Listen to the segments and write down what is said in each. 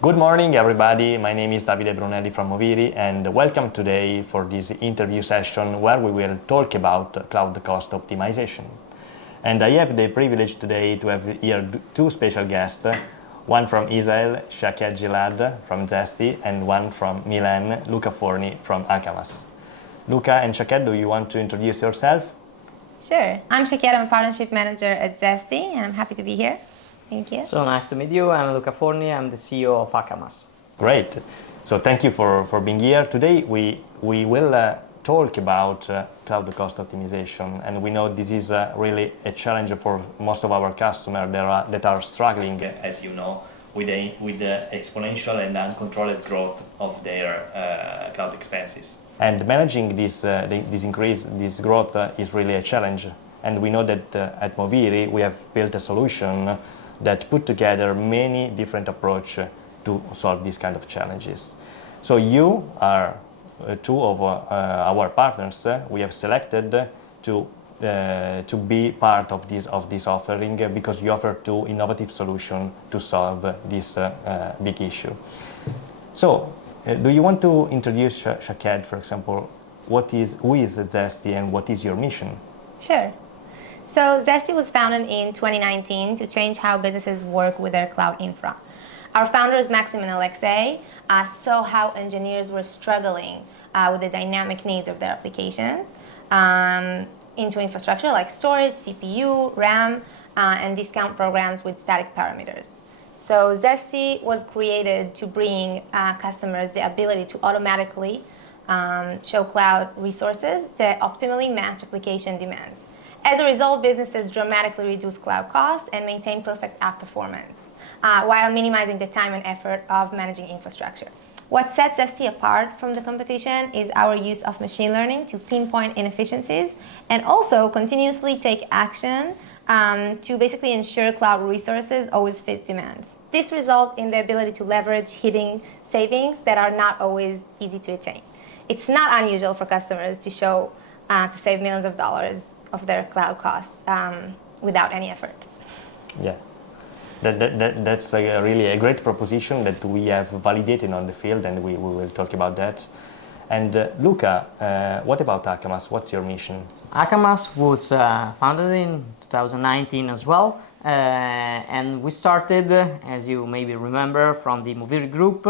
Good morning, everybody. My name is Davide Brunelli from Moviri, and welcome today for this interview session where we will talk about cloud cost optimization. And I have the privilege today to have here two special guests, one from Israel, Shaked Gilad from Zesty, and one from Milan, Luca Forni from Akamas. Luca and Shaked, do you want to introduce yourself? Sure. I'm Shaked, I'm a partnership manager at Zesty, and I'm happy to be here. Thank you. So nice to meet you. I'm Luca Forni. I'm the CEO of Akamas. Great. So thank you for being here. Today we will talk about cloud cost optimization, and we know this is really a challenge for most of our customers that are struggling, as you know, with the exponential and uncontrolled growth of their cloud expenses. And managing this growth is really a challenge. And we know that at Moviri we have built a solution that put together many different approaches to solve these kind of challenges. So you are two of our partners we have selected to be part of this offering because you offer two innovative solutions to solve this big issue. So do you want to introduce Shaked, for example, who is Zesty and what is your mission? Sure. So Zesty was founded in 2019 to change how businesses work with their cloud infra. Our founders, Maxim and Alexei, saw how engineers were struggling with the dynamic needs of their application into infrastructure like storage, CPU, RAM, and discount programs with static parameters. So Zesty was created to bring customers the ability to automatically show cloud resources to optimally match application demands. As a result, businesses dramatically reduce cloud costs and maintain perfect app performance, while minimizing the time and effort of managing infrastructure. What sets Zesty apart from the competition is our use of machine learning to pinpoint inefficiencies and also continuously take action to basically ensure cloud resources always fit demands. This results in the ability to leverage hidden savings that are not always easy to attain. It's not unusual for customers to save millions of dollars of their cloud costs without any effort. Yeah, that's really a great proposition that we have validated on the field, and we will talk about that. And Luca, what about Akamas? What's your mission? Akamas was founded in 2019 as well, and we started, as you maybe remember, from the Moviri group.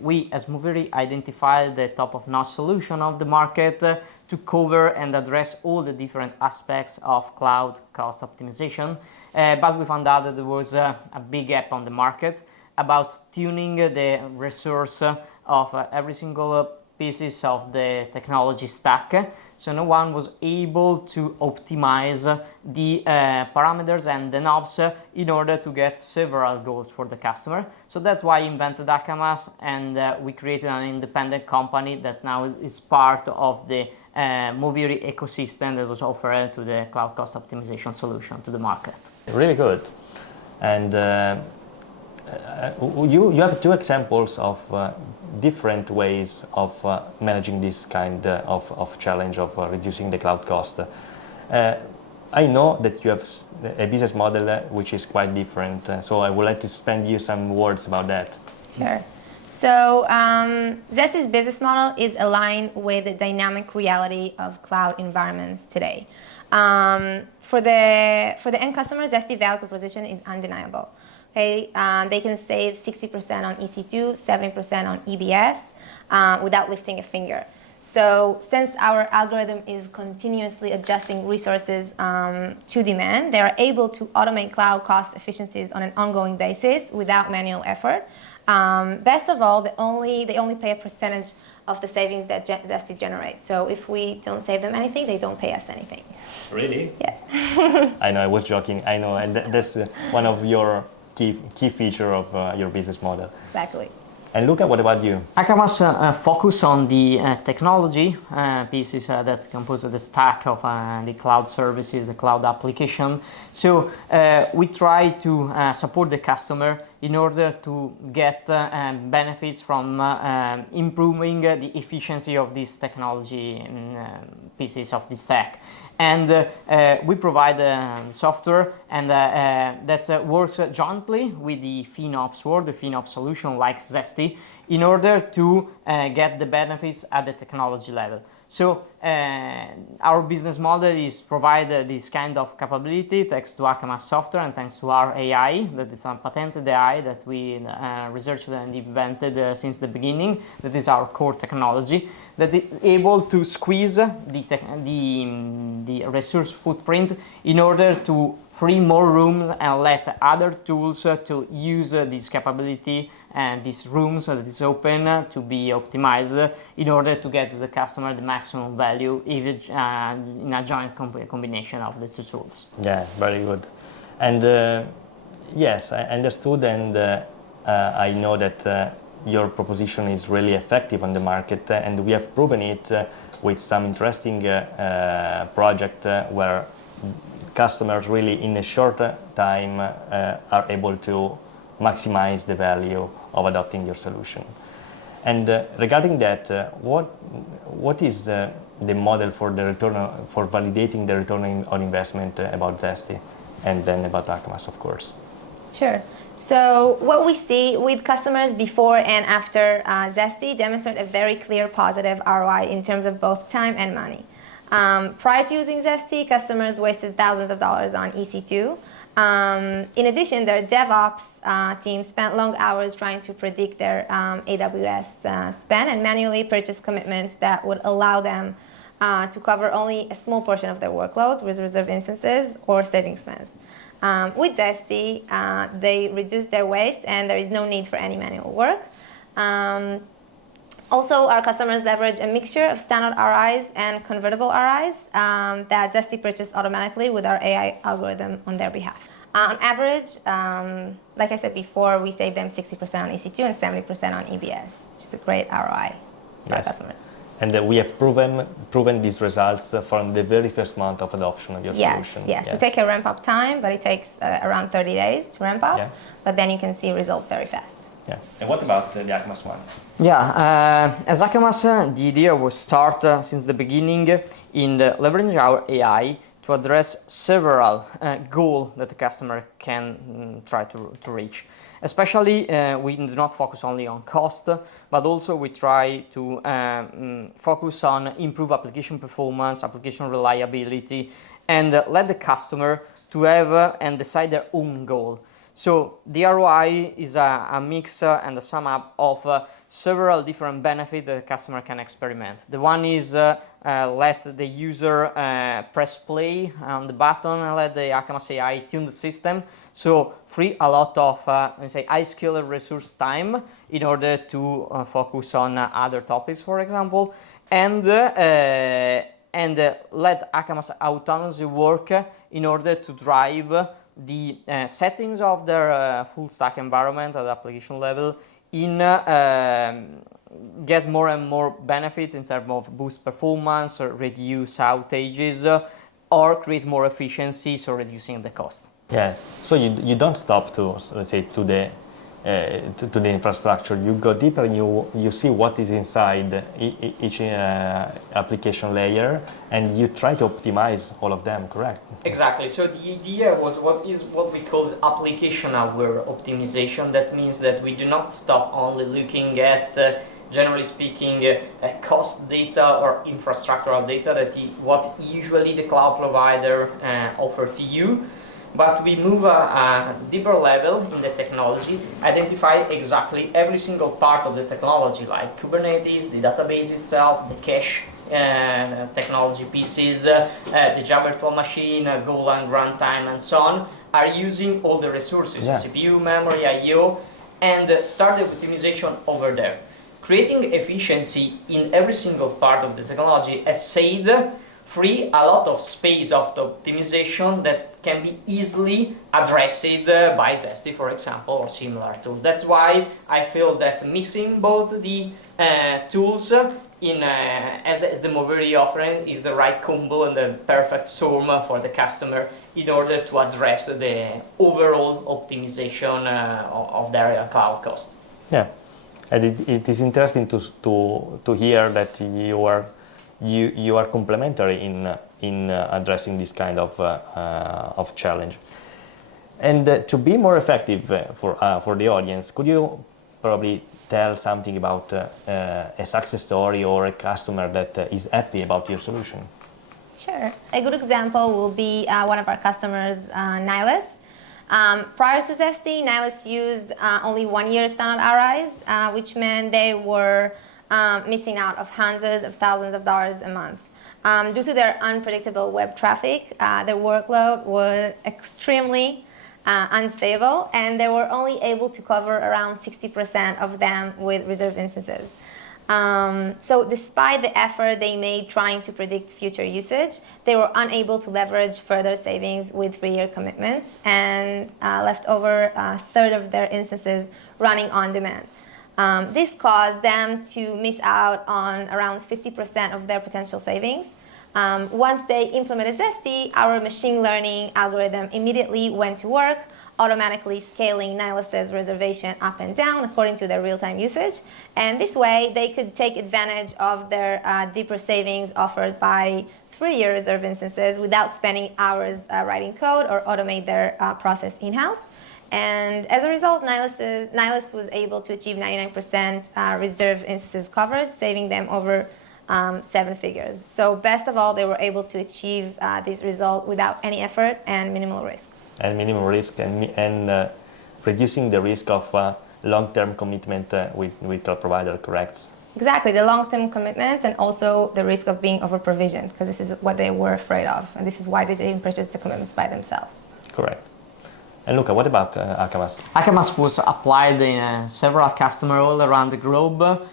We, as Moviri, identified the top-of-notch solution of the market to cover and address all the different aspects of cloud cost optimization. But we found out that there was a big gap on the market about tuning the resource of every single pieces of the technology stack. So no one was able to optimize the parameters and the knobs in order to get several goals for the customer. So that's why I invented Akamas, and we created an independent company that now is part of the Moviri ecosystem that was offered to the cloud cost optimization solution to the market. Really good. And you have two examples of different ways of managing this kind of challenge of reducing the cloud cost. I know that you have a business model which is quite different, so I would like to spend you some words about that. Sure. So Zesty's business model is aligned with the dynamic reality of cloud environments today. For the end customers, Zesty value proposition is undeniable. Okay, they can save 60% on EC2, 70% on EBS without lifting a finger. So since our algorithm is continuously adjusting resources to demand, they are able to automate cloud cost efficiencies on an ongoing basis without manual effort. Best of all, they only pay a percentage of the savings that Zesty generates. So if we don't save them anything, they don't pay us anything. Really? Yes. I know, I was joking. I know, and that's one of your key feature of your business model. Exactly. And Luca, what about you? Akamas focus on the technology pieces that compose the stack of the cloud services, the cloud application. So we try to support the customer in order to get benefits from improving the efficiency of this technology pieces of the stack. And we provide software, and that works jointly with the FinOps world, the FinOps solution like Zesty, in order to get the benefits at the technology level. So our business model is provide this kind of capability thanks to Akamas software and thanks to our AI, that is a patented AI that we researched and invented since the beginning. That is our core technology that is able to squeeze the resource footprint in order to free more rooms and let other tools to use this capability and these rooms that is open to be optimized in order to get to the customer the maximum value even in a joint combination of the two tools. Yeah, very good. And yes, I understood, and I know that your proposition is really effective on the market, and we have proven it with some interesting project where customers really in a short time are able to maximize the value of adopting your solution. And regarding that, what is the model for the for validating the return on investment about Zesty, and then about Akamas, of course? Sure. So what we see with customers before and after Zesty demonstrate a very clear positive ROI in terms of both time and money. Prior to using Zesty, customers wasted thousands of dollars on EC2. In addition, their DevOps team spent long hours trying to predict their AWS spend and manually purchase commitments that would allow them to cover only a small portion of their workloads with reserved instances or savings plans. With Zesty, they reduce their waste and there is no need for any manual work. Also, our customers leverage a mixture of standard RIs and convertible RIs that Zesty purchased automatically with our AI algorithm on their behalf. On average, like I said before, we save them 60% on EC2 and 70% on EBS, which is a great ROI for our customers. And we have proven these results from the very first month of adoption of your solution. Yes. We take a ramp-up time, but it takes around 30 days to ramp up. Yeah. But then you can see results very fast. Yeah. And what about the Akamas one? Yeah, as Akamas, the idea was start since the beginning in leveraging our AI to address several goals that the customer can try to reach. Especially, we do not focus only on cost, but also we try to focus on improve application performance, application reliability, and let the customer to have and decide their own goal. So the ROI is a mix and a sum up of several different benefits that the customer can experiment. The one is let the user press play on the button and let the Akamas AI tune the system. So free a lot of high skill resource time in order to focus on other topics, for example, and let Akamas autonomously work in order to drive the settings of their full stack environment at the application level in get more and more benefits in terms of boost performance or reduce outages or create more efficiency, so reducing the cost. Yeah, so you don't stop to, let's say, to the infrastructure. You go deeper and you see what is inside each application layer, and you try to optimize all of them, correct? Exactly. So the idea was what we call application-aware optimization. That means that we do not stop only looking at, generally speaking, cost data or infrastructural data, that is what usually the cloud provider offer to you. But we move a deeper level in the technology, identify exactly every single part of the technology, like Kubernetes, the database itself, the cache technology pieces, the Java virtual machine, Golang runtime, and so on, are using all the resources, CPU, memory, I/O, and start the optimization over there. Creating efficiency in every single part of the technology, as said, free a lot of space of the optimization that can be easily addressed by Zesty, for example, or similar tools. That's why I feel that mixing both the tools in as the Moviri offering is the right combo and the perfect storm for the customer in order to address the overall optimization of their cloud cost. Yeah, and it is interesting to hear that you are complementary in addressing this kind of challenge. And to be more effective for the audience, could you probably tell something about a success story or a customer that is happy about your solution? Sure. A good example will be one of our customers, Nihilus. Prior to Zesty, Nihilus used only 1 year standard RIs, which meant they were missing out of hundreds of thousands of dollars a month. Due to their unpredictable web traffic, their workload was extremely unstable, and they were only able to cover around 60% of them with reserved instances. So despite the effort they made trying to predict future usage, they were unable to leverage further savings with 3-year commitments and left over a third of their instances running on demand. This caused them to miss out on around 50% of their potential savings. Once they implemented Zesty, our machine learning algorithm immediately went to work, automatically scaling Nihilus's reservation up and down according to their real-time usage. And this way, they could take advantage of their deeper savings offered by 3-year reserve instances without spending hours writing code or automate their process in-house. And as a result, Nihilus was able to achieve 99% reserve instances coverage, saving them over 7 figures. So best of all, they were able to achieve this result without any effort and minimal risk. And minimal risk and reducing the risk of long-term commitment with cloud provider, correct? Exactly, the long-term commitments and also the risk of being over-provisioned, because this is what they were afraid of, and this is why they didn't purchase the commitments by themselves. Correct. And Luca, what about Akamas? Akamas was applied in several customers all around the globe,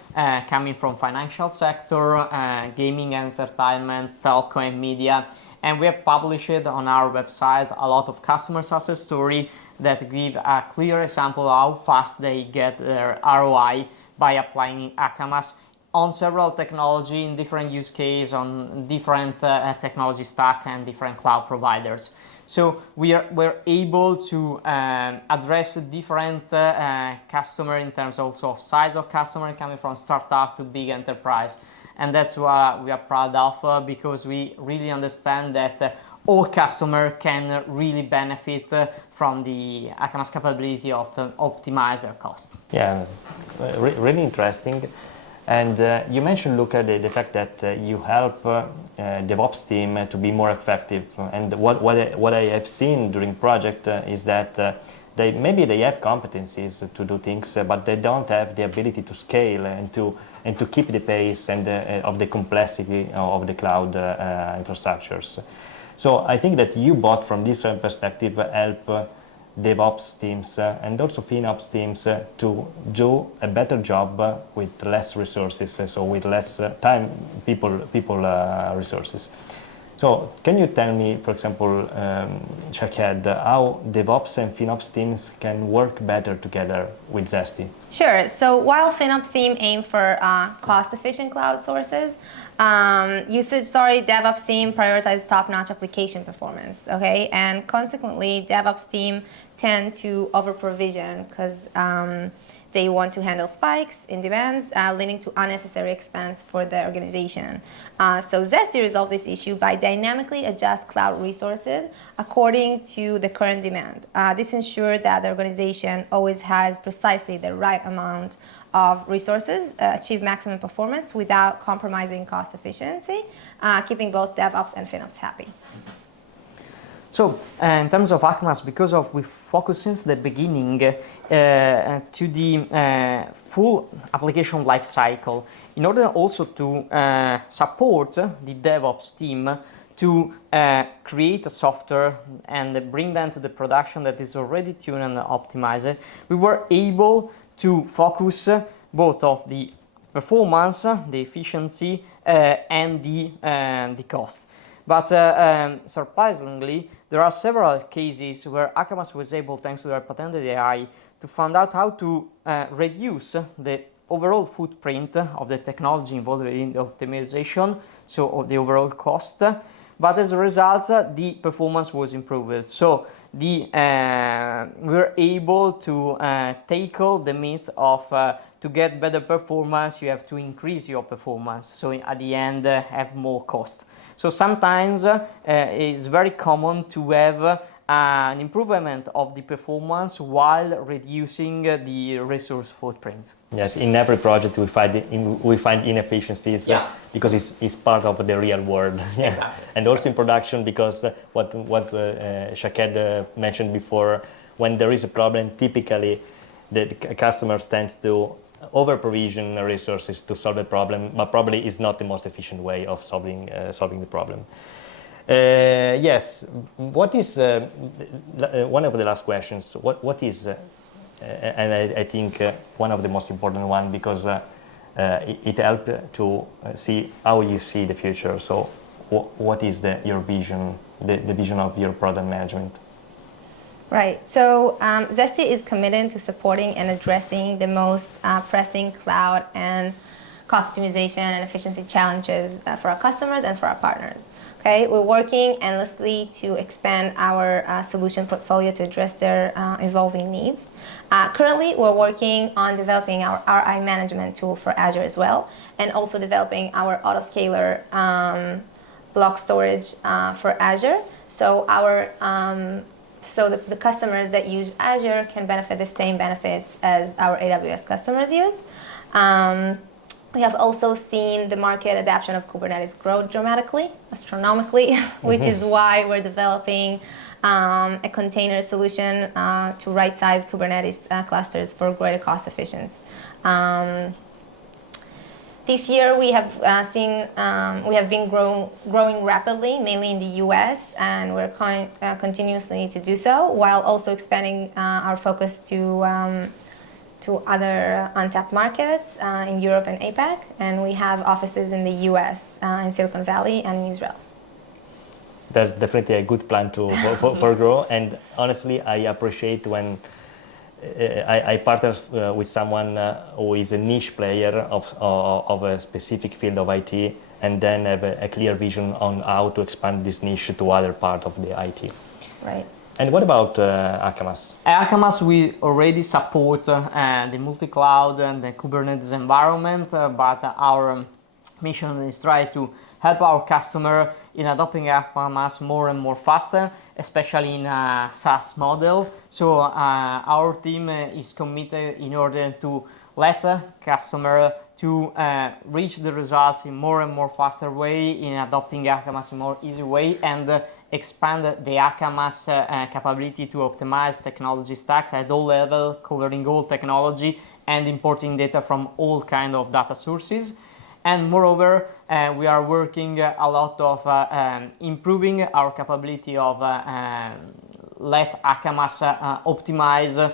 coming from financial sector, gaming, entertainment, telco and media. And we have published on our website a lot of customer success stories that give a clear example of how fast they get their ROI by applying Akamas on several technology in different use cases, on different technology stack and different cloud providers. So we're able to address different customer in terms also of size of customer, coming from startup to big enterprise. And that's what we are proud of, because we really understand that all customers can really benefit from the Akamas capability of optimize their cost. Yeah, really interesting. And you mentioned, Luca, the fact that you help DevOps team to be more effective. And what I have seen during project is that maybe they have competencies to do things, but they don't have the ability to scale and to keep the pace and of the complexity of the cloud infrastructures. So I think that you both, from different perspective, help DevOps teams and also FinOps teams to do a better job with less resources, so with less time, people resources. So can you tell me, for example, Shaked, how DevOps and FinOps teams can work better together with Zesty? Sure. So while FinOps team aim for cost-efficient cloud sources, DevOps team prioritize top-notch application performance, okay? And consequently, DevOps team tend to over-provision because they want to handle spikes in demands, leading to unnecessary expense for the organization. So Zesty resolved this issue by dynamically adjust cloud resources according to the current demand. This ensured that the organization always has precisely the right amount of resources, achieve maximum performance without compromising cost efficiency, keeping both DevOps and FinOps happy. So in terms of Akamas, because we focus since the beginning to the full application life cycle, in order also to support the DevOps team to create a software and bring them to the production that is already tuned and optimized, we were able to focus both of the performance, the efficiency, and the cost. But surprisingly, there are several cases where Akamas was able, thanks to their patented AI, to find out how to reduce the overall footprint of the technology involved in the optimization, so of the overall cost. But as a result, the performance was improved. So we were able to tackle the myth of to get better performance, you have to increase your performance. So at the end, have more cost. So sometimes it's very common to have an improvement of the performance while reducing the resource footprint. Yes, in every project we find inefficiencies because it's part of the real world. Exactly. And also in production, because what Shaked mentioned before, when there is a problem, typically the customers tend to over-provision resources to solve the problem, but probably is not the most efficient way of solving the problem. Yes, what is one of the last questions? What is, and I think one of the most important one, because it helped to see how you see the future. So, what is your vision, the vision of your product management? Right. So Zesty is committed to supporting and addressing the most pressing cloud and cost optimization and efficiency challenges for our customers and for our partners. Okay, we're working endlessly to expand our solution portfolio to address their evolving needs. Currently, we're working on developing our RI management tool for Azure as well, and also developing our autoscaler block storage for Azure. So the customers that use Azure can benefit the same benefits as our AWS customers use. We have also seen the market adoption of Kubernetes grow dramatically, astronomically, which is why we're developing a container solution to right-size Kubernetes clusters for greater cost efficiency. This year we have been growing rapidly, mainly in the US, and we're continuously to do so, while also expanding our focus to other untapped markets in Europe and APAC, and we have offices in the US, in Silicon Valley and in Israel. That's definitely a good plan for grow, and honestly, I appreciate when I partner with someone who is a niche player of a specific field of IT, and then have a clear vision on how to expand this niche to other part of the IT. Right. And what about Akamas? Akamas, we already support the multi-cloud and the Kubernetes environment, but our mission is try to help our customer in adopting Akamas more and more faster, especially in a SaaS model. So our team is committed in order to let the customer to reach the results in more and more faster way, in adopting Akamas in more easy way, and expand the Akamas capability to optimize technology stacks at all levels, covering all technology and importing data from all kind of data sources. And moreover, we are working a lot of improving our capability of let Akamas optimize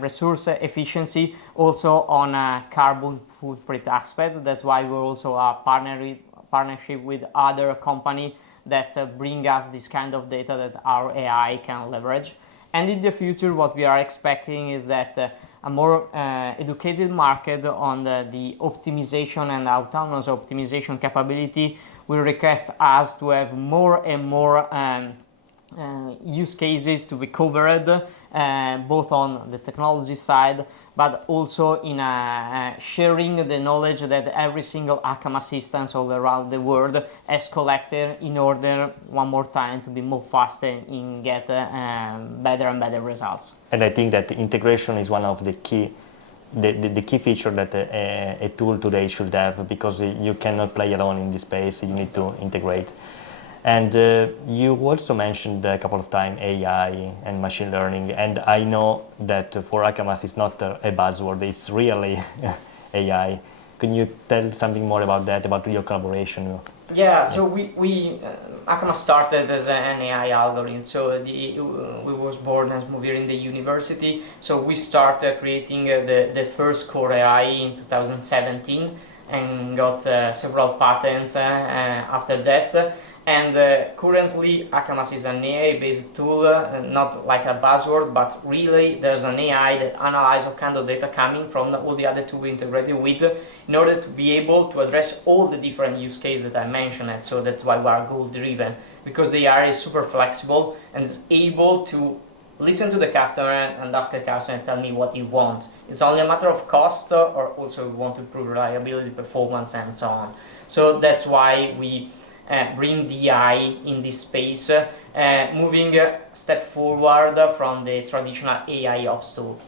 resource efficiency also on a carbon footprint aspect. That's why we're also a partnership with other companies that bring us this kind of data that our AI can leverage. And in the future, what we are expecting is that a more educated market on the optimization and autonomous optimization capability will request us to have more and more use cases to be covered, both on the technology side, but also in sharing the knowledge that every single Akamas instance all around the world has collected in order, one more time, to be more faster and get better and better results. And I think that the integration is one of the key feature that a tool today should have, because you cannot play alone in this space. You need to integrate. And you also mentioned a couple of times AI and machine learning, and I know that for Akamas it's not a buzzword, it's really AI. Can you tell something more about that, about your collaboration? Yeah, so we Akamas started as an AI algorithm. So we was born as Moviri in the university. So we started creating the first core AI in 2017 and got several patents after that. And currently, Akamas is an AI-based tool, not like a buzzword, but really there's an AI that analyzes what kind of data coming from all the other tools integrated with, in order to be able to address all the different use cases that I mentioned. And so that's why we are goal-driven, because the AI is super flexible and is able to listen to the customer and ask the customer and tell me what he wants. It's only a matter of cost, or also we want to improve reliability, performance, and so on. So that's why we bring the AI in this space, moving a step forward from the traditional AI ops tool.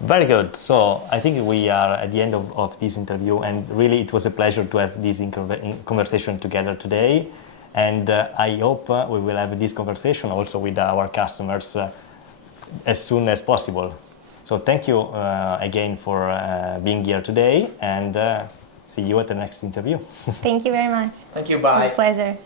Very good. So I think we are at the end of this interview, and really it was a pleasure to have this conversation together today. And I hope we will have this conversation also with our customers as soon as possible. So thank you again for being here today, and see you at the next interview. Thank you very much. Thank you, It bye. was a pleasure.